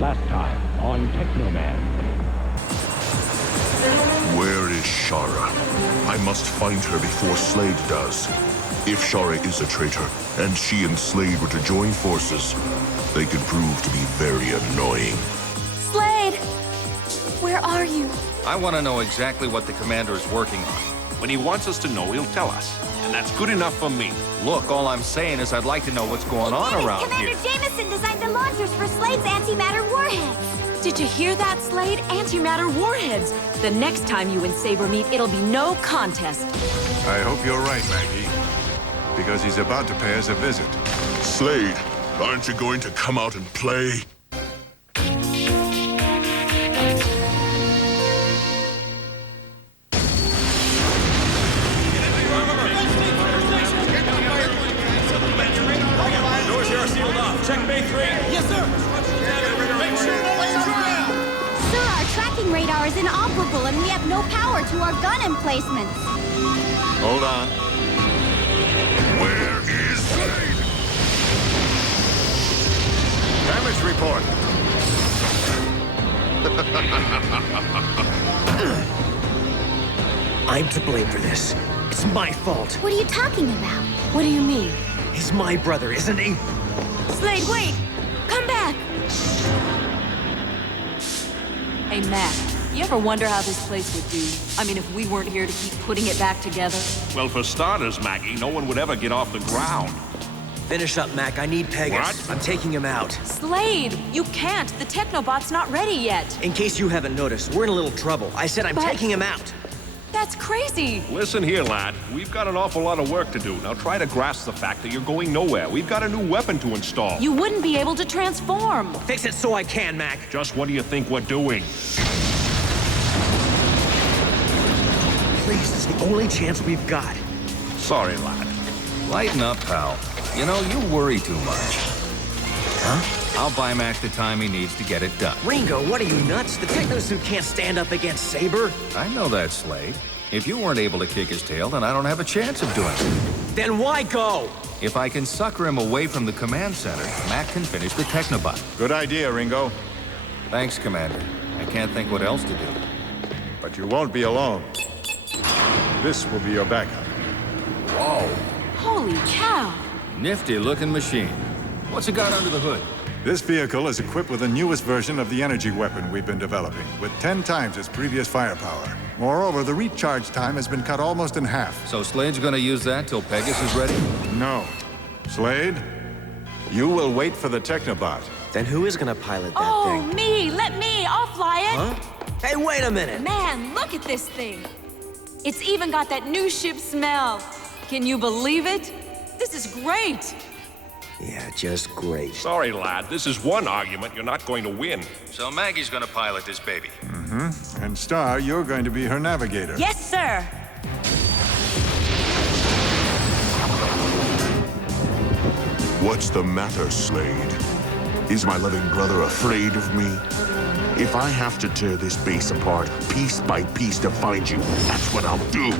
Last time on Teknoman. Where is Shara? I must find her before Slade does. If Shara is a traitor, and she and Slade were to join forces, they could prove to be very annoying. Slade! Where are you? I want to know exactly what the commander is working on. When he wants us to know, he'll tell us. And that's good enough for me. Look, all I'm saying is I'd like to know what's going on around Commander here. Jameson designed the launchers for Slade's antimatter warheads. Did you hear that, Slade? Antimatter warheads. The next time you and Saber meet, it'll be no contest. I hope you're right, Maggie. Because he's about to pay us a visit. Slade, aren't you going to come out and play? Doors here are sealed off. Check Bay 3. Yes, sir. Make sure no one's around. Sir, our tracking radar is inoperable and we have no power to our gun emplacements. Hold on. Where is Slade? Damage report. I'm to blame for this. It's my fault. What are you talking about? What do you mean? He's my brother, isn't he? Slade, wait! Come back! Hey, Matt, you ever wonder how this place would do? I mean, if we weren't here to keep putting it back together? Well, for starters, Maggie, no one would ever get off the ground. Finish up, Mac. I need Pegas. What? I'm taking him out. Slade, you can't. The Technobot's not ready yet. In case you haven't noticed, we're in a little trouble. I said I'm But- taking him out. That's crazy. Listen here, lad. We've got an awful lot of work to do. Now try to grasp the fact that you're going nowhere. We've got a new weapon to install. You wouldn't be able to transform. Fix it so I can, Mac. Just what do you think we're doing? Please, it's the only chance we've got. Sorry, lad. Lighten up, pal. You know, you worry too much. Huh? I'll buy Mac the time he needs to get it done. Ringo, what are you, nuts? The Technosuit can't stand up against Saber. I know that, Slade. If you weren't able to kick his tail, then I don't have a chance of doing it. Then why go? If I can sucker him away from the command center, Mac can finish the Technobot. Good idea, Ringo. Thanks, Commander. I can't think what else to do. But you won't be alone. This will be your backup. Whoa. Holy cow. Nifty-looking machine. What's it got under the hood? This vehicle is equipped with the newest version of the energy weapon we've been developing, with 10 times its previous firepower. Moreover, the recharge time has been cut almost in half. So Slade's gonna use that till Pegas is ready? No. Slade, you will wait for the Technobot. Then who is gonna pilot that Oh, thing? me! Let me! I'll fly it! Huh? Hey, wait a minute! Man, look at this thing! It's even got that new ship smell. Can you believe it? This is great! Yeah, just great. Sorry, lad. This is one argument you're not going to win. So Maggie's gonna pilot this baby. Mm-hmm. And Star, you're going to be her navigator. Yes, sir! What's the matter, Slade? Is my loving brother afraid of me? If I have to tear this base apart, piece by piece to find you, that's what I'll do.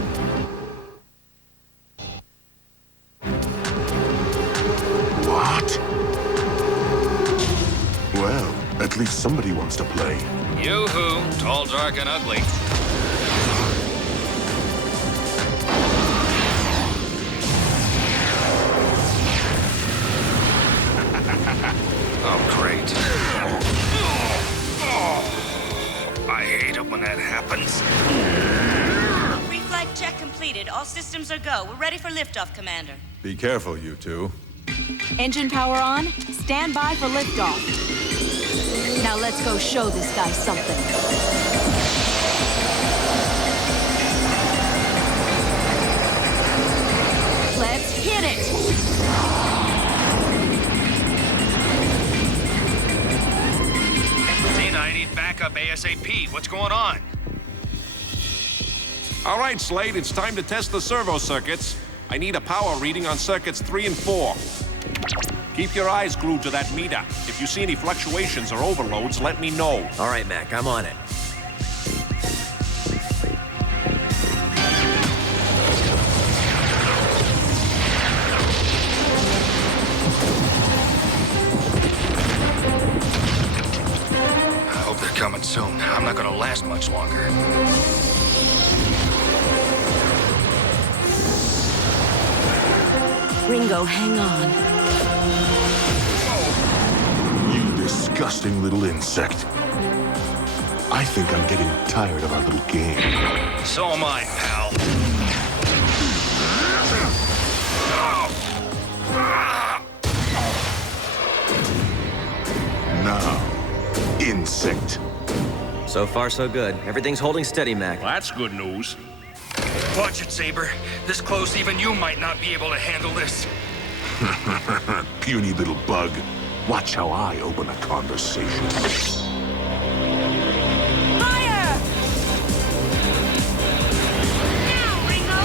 What? Well, at least somebody wants to play. Yoo-hoo, tall, dark, and ugly. Oh, great. I hate it when that happens. Pre-flight check completed. All systems are go. We're ready for liftoff, Commander. Be careful, you two. Engine power on. Stand by for liftoff. Now let's go show this guy something. Let's hit it! Tina, I need backup ASAP. What's going on? All right, Slade, it's time to test the servo circuits. I need a power reading on circuits 3 and 4. Keep your eyes glued to that meter. If you see any fluctuations or overloads, let me know. All right, Mac, I'm on it. coming soon. I'm not gonna last much longer. Ringo, hang on. You disgusting little insect. I think I'm getting tired of our little game. So am I, pal. Now, insect. So far, so good. Everything's holding steady, Mac. Well, that's good news. Watch it, Saber. This close, even you might not be able to handle this. Puny little bug. Watch how I open a conversation. Fire! Now, Ringo!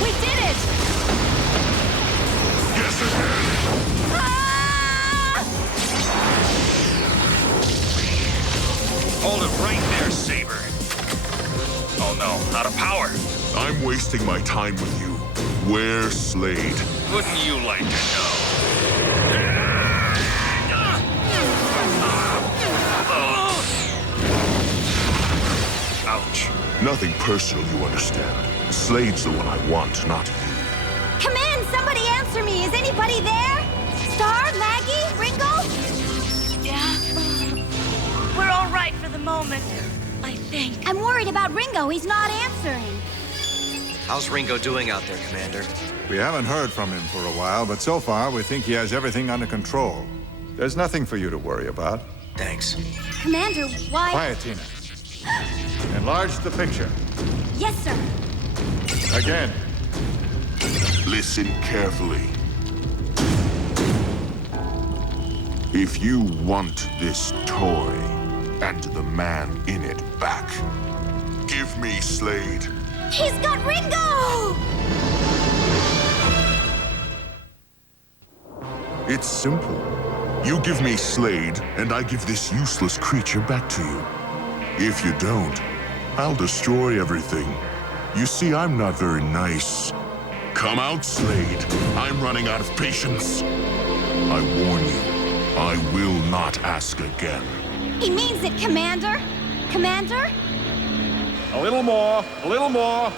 We did it! Yes, again. Hold it right there, Saber. Oh no, out of power. I'm wasting my time with you. Where's Slade? Wouldn't you like to know? Ouch. Nothing personal, you understand. Slade's the one I want, not you. Command, somebody answer me. Is anybody there? Star, Maggie, Ringo? Yeah? We're all right for the moment, I think. I'm worried about Ringo. He's not answering. How's Ringo doing out there, Commander? We haven't heard from him for a while, but so far we think he has everything under control. There's nothing for you to worry about. Thanks. Commander, why? Quiet, Tina. Enlarge the picture. Yes, sir. Again. Listen carefully. If you want this toy and the man in it back, give me Slade. He's got Ringo! It's simple. You give me Slade, and I give this useless creature back to you. If you don't, I'll destroy everything. You see, I'm not very nice. Come out, Slade. I'm running out of patience. I warn you, I will not ask again. He means it, Commander. Commander? A little more, a little more.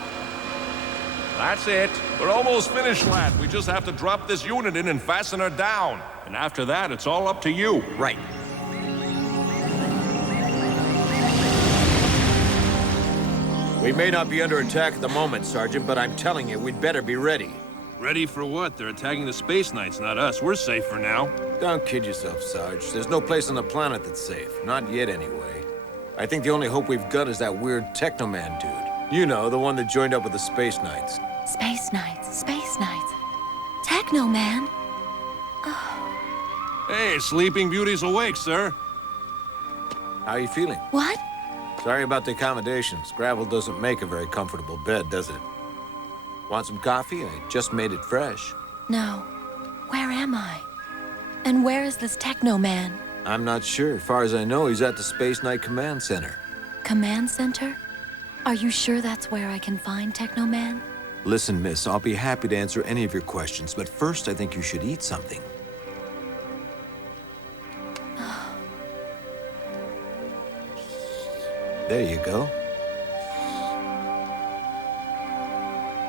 That's it. We're almost finished, lad. We just have to drop this unit in and fasten her down. And after that, it's all up to you. Right. We may not be under attack at the moment, Sergeant, but I'm telling you, we'd better be ready. Ready for what? They're attacking the Space Knights, not us. We're safe for now. Don't kid yourself, Sarge. There's no place on the planet that's safe. Not yet, anyway. I think the only hope we've got is that weird Technoman dude. You know, the one that joined up with the Space Knights. Space Knights, Space Knights. Technoman? Hey, Sleeping Beauty's awake, sir. How are you feeling? What? Sorry about the accommodations. Gravel doesn't make a very comfortable bed, does it? Want some coffee? I just made it fresh. No. Where am I? And where is this Technoman? I'm not sure. As far as I know, he's at the Space Knight Command Center. Command Center? Are you sure that's where I can find Technoman? Listen, miss, I'll be happy to answer any of your questions, but first I think you should eat something. There you go.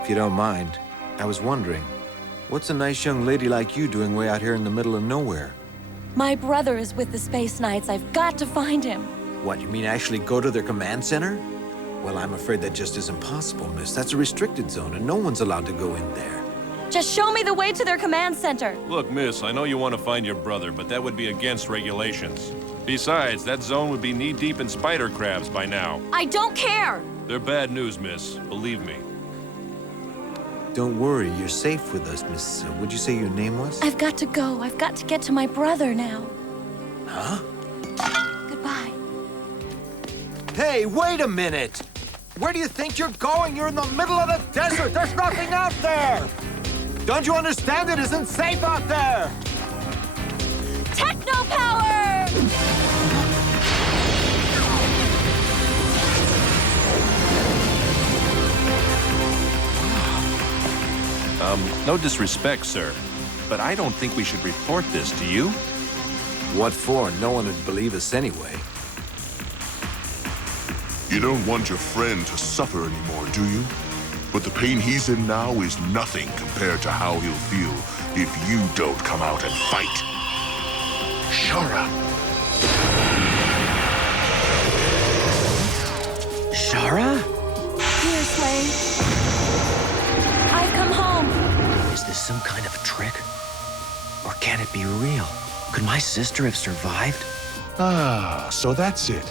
If you don't mind, I was wondering, what's a nice young lady like you doing way out here in the middle of nowhere? My brother is with the Space Knights. I've got to find him. What, you mean actually go to their command center? Well, I'm afraid that just isn't possible, miss. That's a restricted zone, and no one's allowed to go in there. Just show me the way to their command center. Look, miss, I know you want to find your brother, but that would be against regulations. Besides, that zone would be knee-deep in spider crabs by now. I don't care. They're bad news, miss. Believe me. Don't worry, you're safe with us, Miss... Would you say your name was? I've got to go. I've got to get to my brother now. Huh? Goodbye. Hey, wait a minute! Where do you think you're going? You're in the middle of the desert! There's nothing out there! Don't you understand? It isn't safe out there! Techno power! No disrespect, sir, but I don't think we should report this, do you? What for? No one would believe us anyway. You don't want your friend to suffer anymore, do you? But the pain he's in now is nothing compared to how he'll feel if you don't come out and fight. Shara. Shara? Here, Slade. I've come home. Is this some kind of trick? Or can it be real? Could my sister have survived? Ah, so that's it.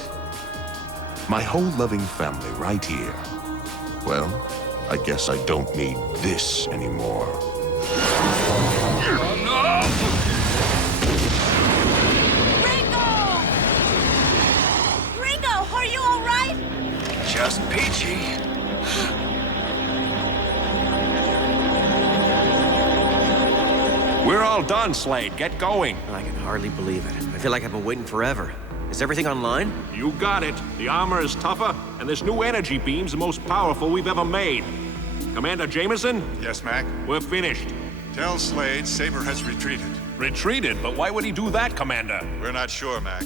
My whole loving family right here. Well, I guess I don't need this anymore. Ringo! Ringo, are you all right? Just peachy. We're all done, Slade. Get going. I can hardly believe it. I feel like I've been waiting forever. Is everything online? You got it. The armor is tougher, and this new energy beam's the most powerful we've ever made. Commander Jameson? Yes, Mac? We're finished. Tell Slade Saber has retreated. Retreated? But why would he do that, Commander? We're not sure, Mac.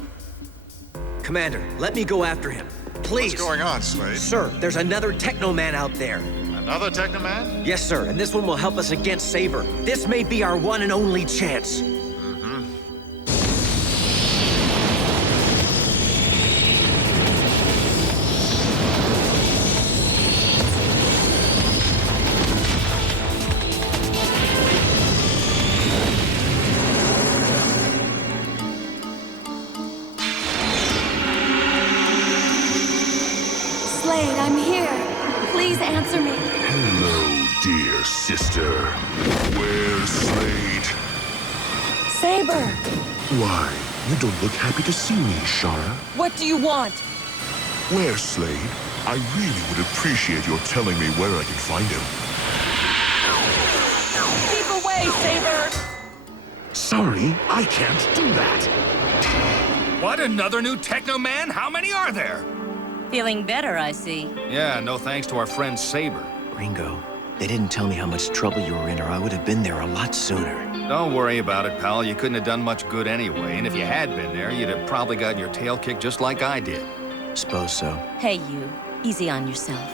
Commander, let me go after him. Please. What's going on, Slade? Sir, there's another Teknoman out there. Another Teknoman? Yes, sir, and this one will help us against Saber. This may be our one and only chance. Slade, I'm here. Please answer me. Hello, dear sister. Where's Slade? Saber! Why, you don't look happy to see me, Shara. What do you want? Where's Slade? I really would appreciate your telling me where I can find him. Keep away, Saber! Sorry, I can't do that. What, another new Teknoman? How many are there? Feeling better, I see. Yeah, no thanks to our friend Saber. Ringo, they didn't tell me how much trouble you were in, or I would have been there a lot sooner. Don't worry about it, pal. You couldn't have done much good anyway, and if you had been there, you'd have probably gotten your tail kicked just like I did. Suppose so. Hey, you. Easy on yourself.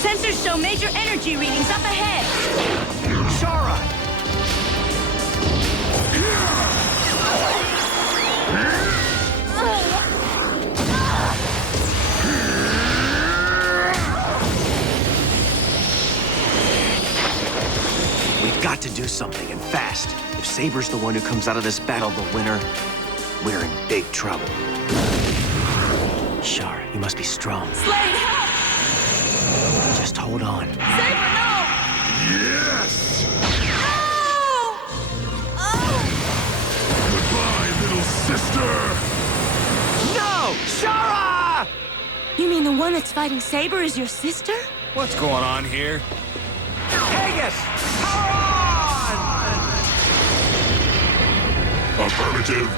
Sensors show major energy readings up ahead. Shara! We've got to do something, and fast. If Saber's the one who comes out of this battle the winner, we're in big trouble. Shara, you must be strong. Slade, help! Just hold on. Saber, no! Yes! Oh! Goodbye, little sister! No! Shara! You mean the one that's fighting Saber is your sister? What's going on here? Pegas! Power on! Affirmative.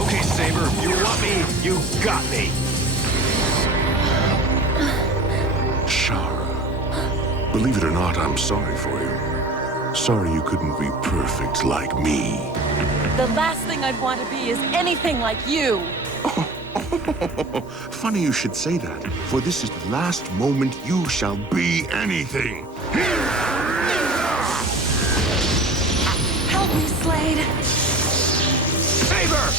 Okay, Saber, you want me? You got me. Shara. Believe it or not, I'm sorry for you. Sorry you couldn't be perfect like me. The last thing I'd want to be is anything like you. Funny you should say that, for this is the last moment you shall be anything. Help me, Slade. Saber!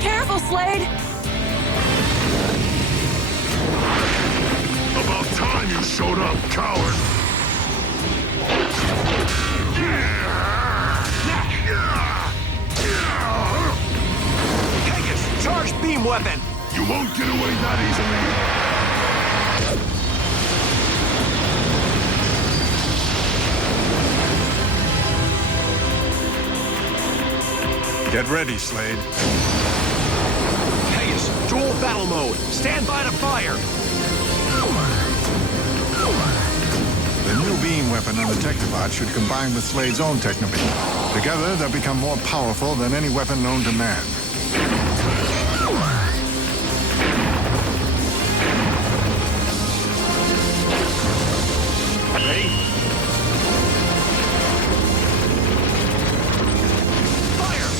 Careful, Slade! About time you showed up, coward! Charged beam weapon! You won't get away that easily. Get ready, Slade. Pegas, dual battle mode. Stand by to fire. The new beam weapon on the Technobot should combine with Slade's own Technobeam. Together, they'll become more powerful than any weapon known to man. Ready? Fire!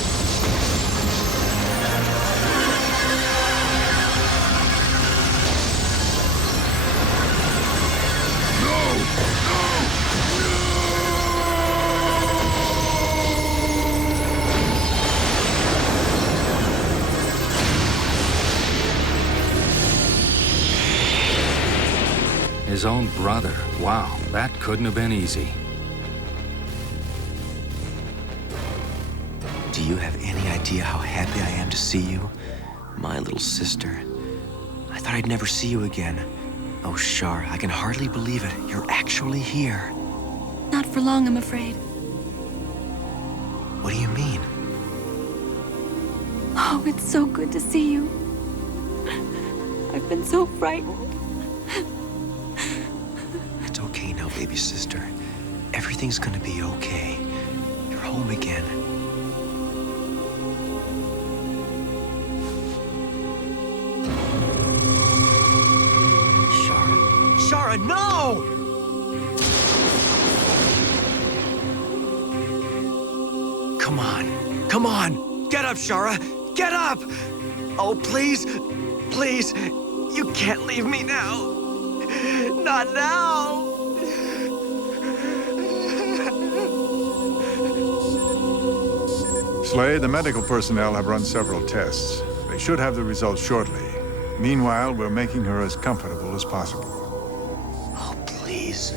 His own brother. Wow, that couldn't have been easy. Do you have any idea how happy I am to see you? My little sister. I thought I'd never see you again. Oh, Shara, I can hardly believe it. You're actually here. Not for long, I'm afraid. What do you mean? Oh, it's so good to see you. I've been so frightened. It's okay now, baby sister. Everything's gonna be okay. You're home again. Shara. Shara, no! Come on. Come on! Get up, Shara! Get up! Oh, please! Please! You can't leave me now! Not now! Slade, the medical personnel have run several tests. They should have the results shortly. Meanwhile, we're making her as comfortable as possible. Oh, please.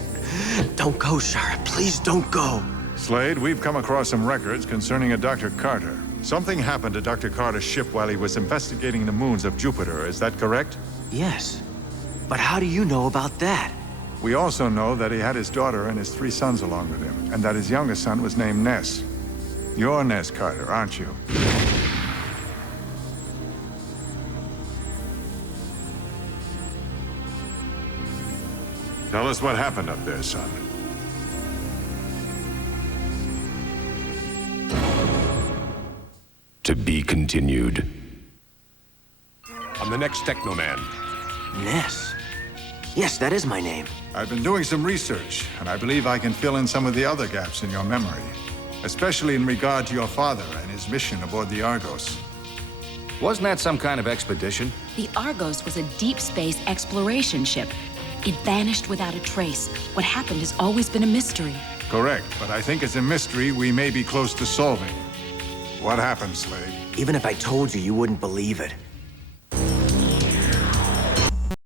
Don't go, Shara. Please don't go. Slade, we've come across some records concerning a Dr. Carter. Something happened to Dr. Carter's ship while he was investigating the moons of Jupiter. Is that correct? Yes. But how do you know about that? We also know that he had his daughter and his 3 sons along with him, and that his youngest son was named Ness. You're Ness Carter, aren't you? Tell us what happened up there, son. To be continued. I'm the next Teknoman. Ness. Yes, that is my name. I've been doing some research, and I believe I can fill in some of the other gaps in your memory. Especially in regard to your father and his mission aboard the Argos. Wasn't that some kind of expedition? The Argos was a deep space exploration ship. It vanished without a trace. What happened has always been a mystery. Correct, but I think it's a mystery we may be close to solving. What happened, Slade? Even if I told you, you wouldn't believe it.